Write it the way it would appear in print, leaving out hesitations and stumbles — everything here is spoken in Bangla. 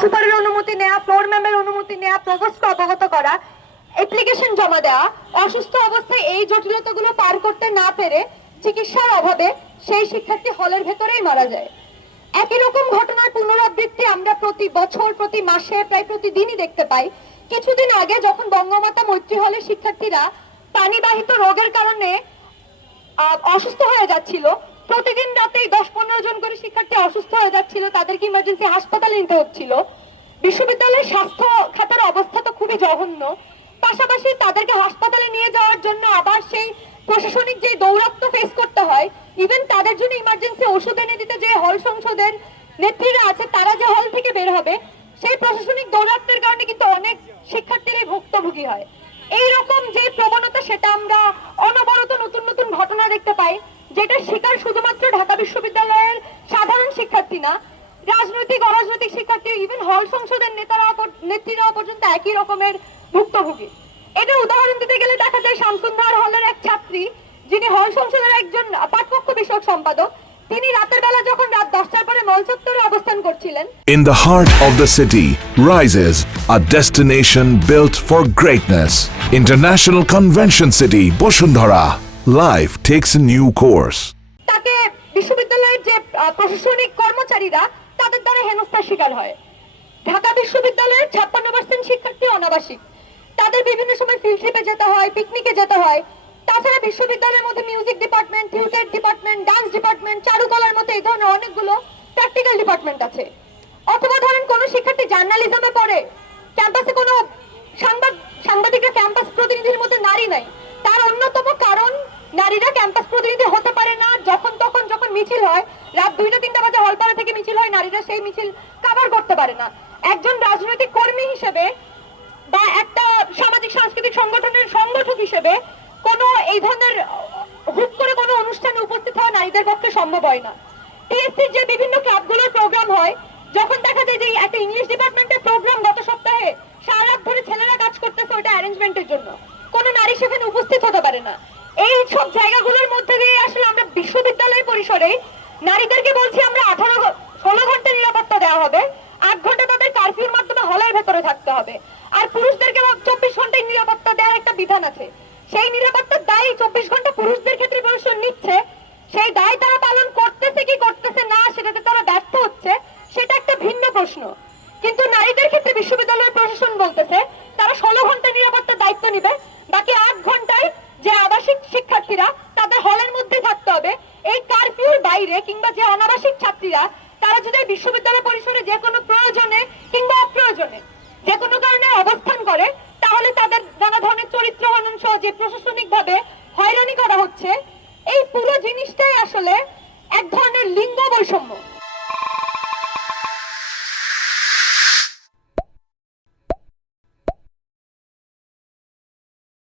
সুপারের অনুমতি নেওয়া, ফ্লোর ম্যামের অনুমতি নেওয়া, প্রভোস্টকে অবগত করা, অ্যাপ্লিকেশন জমা দেওয়া, অসুস্থ অবস্থায় এই জটিলতাগুলো পার করতে না পেরে চিকিৎসার অভাবে সেই শিক্ষার্থী হলের ভেতরেই মারা যায়। একই রকম ঘটনার পুনরাবৃত্তি আমরা প্রতি বছর, প্রতি মাসে, প্রায় প্রতিদিনই দেখতে পাই। কিছুদিন আগে যখন বঙ্গমাতা মৈত্রী হলের শিক্ষার্থীরা পানিবাহিত রোগের কারণে অসুস্থ হয়ে যাচ্ছিল, প্রতিদিন রাতেই 10-15 জন করে শিক্ষার্থী অসুস্থ হয়ে যাচ্ছিল, তাদেরকে ইমার্জেন্সি হাসপাতালে নিতে হচ্ছিল। বিশ্ববিদ্যালয়ের স্বাস্থ্য খাতের অবস্থা তো খুবই জঘন্য, পাশাপাশি তাদেরকে হাসপাতালে নিয়ে যাওয়ার জন্য আবার সেই প্রশাসনিক যে দৌরাত্ম্য ফেস করতে হয়, ইভেন তাদের জন্য ইমার্জেন্সি ওষুধ এনে দিতে যে হল সংসদের নেত্রীরা আছে তারা যে হল থেকে বের হবে, সেই প্রশাসনিক দৌরাত্ম্যের কারণে কিন্তু অনেক শিক্ষার্থীরাই ভুক্তভোগী হয়। এইরকম যে প্রবণতা, সেটা আমরা অনবরত নতুন নতুন ঘটনা দেখতে পাই, যেটা শিকার শুধুমাত্র ঢাকা বিশ্ববিদ্যালয়ের সাধারণ শিক্ষার্থী না, রাজনৈতিক অরাজনৈতিক শিক্ষার্থী, ইভেন হল সংসদের নেত্রীরাও পর্যন্ত একই রকমের ভুক্তভোগী। এটা উদাহরণ দিতে গেলে দেখা যায় শামসুন্নাহার হলের এক ছাত্রী, যিনি হল সংসদের একজন পাঠকক্ষ বিষয়ক সম্পাদক, তিনি রাতের বেলা যখন রাত 10টার পরে মল চত্বরে অবস্থান করছিলেন। In the heart of the city rises a destination built for greatness. International Convention City, Bosundhara. Life takes a new course. তাকে বিশ্ববিদ্যালয়ের যে প্রশাসনিক কর্মচারীরা তাদের দ্বারা হেনস্থার শিকার হয়। ঢাকা বিশ্ববিদ্যালয়ের 56% শিক্ষার্থী অনাবাসিক, তাদের বিভিন্ন সময় ফিল্ড ট্রিপে যেতে হয়, পিকনিকে যেতে হয়। তাছাড়া বিশ্ববিদ্যালয়ের মধ্যে music department, theatre department, dance department, চারুকলার মতো এই ধরনের অনেকগুলো প্র্যাকটিক্যাল ডিপার্টমেন্ট আছে। অথবা ধরেন কোনো শিক্ষার্থী জার্নালিজমে পড়ে, ক্যাম্পাসে কোনো সাংবাদিকরা ক্যাম্পাস প্রতিনিধির মধ্যে নারী নাই, তার অন্যতম কারণ নারীরা ক্যাম্পাস প্রতিনিধি হতে পারে না। যখন মিছিল হয়, রাত 2টা-3টা বাজে হলপাড়া থেকে মিছিল হয়, নারীরা সেই মিছিল কভার করতে পারে না। একজন রাজনৈতিক কর্মী হিসেবে বা একটা সামাজিক সাংস্কৃতিক সংগঠনের সংগঠক হিসেবে কোনো এই ধরনের হুট করে কোনো অনুষ্ঠানে উপস্থিত হওয়া নারীদের পক্ষে সম্ভব হয় না। টিএসসির যে বিভিন্ন ক্লাবগুলোর প্রোগ্রাম হয়, যখন দেখা যায় যে একটা ইংলিশ ডিপার্টমেন্টের প্রোগ্রাম গত সপ্তাহে সারা রাত ধরে ছেলেরা কাজ করতেছে ওটা অ্যারেঞ্জমেন্টের জন্য, কোনো নারী সেখানে উপস্থিত হতে পারে না। এই সব জায়গাগুলোর মধ্যে দিয়ে আসলে আমরা বিশ্ববিদ্যালয় পরিসরে নারীদেরকে বলছি আমরা 16 ঘন্টা নিরাপত্তা দেওয়া হবে, 8 ঘন্টা তাদের কারফিউর মাধ্যমে হলের ভেতরে থাকতে হবে, আর পুরুষদেরকে 24 ঘন্টায় নিরাপত্তা দেওয়ার একটা বিধান আছে। সেই নিরাপত্তার দায় 24 ঘন্টা পুরুষদের ক্ষেত্রে প্রশাসন নিচ্ছে, সেই দায় তারা পালন করতেছে কি করতেছে না সেটাতে তারা ব্যর্থ হচ্ছে, সেটা একটা ভিন্ন প্রশ্ন। কিন্তু নারীদের ক্ষেত্রে বিশ্ববিদ্যালয়ের প্রশাসন বলতেছে তারা 16 ঘন্টা নিরাপত্তার দায়িত্ব নিবে, বাকি 8 ঘন্টায় যে আবাসিক শিক্ষার্থীরা তাদের হলের মধ্যে থাকতে হবে। এই কারফিউর বাইরে কিংবা যে অনাবাসিক ছাত্রীরা তারা যদি বিশ্ববিদ্যালয় পরিসরে যে কোনো প্রয়োজনে কিংবা অপ্রয়োজনে যে কোনো কারণে অবস্থান করে, তাহলে তাদের নানা ধরনের চরিত্র হনন সহ যে প্রশাসনিক ভাবে হয়রানি করা হচ্ছে, এই পুরো জিনিসটাই আসলে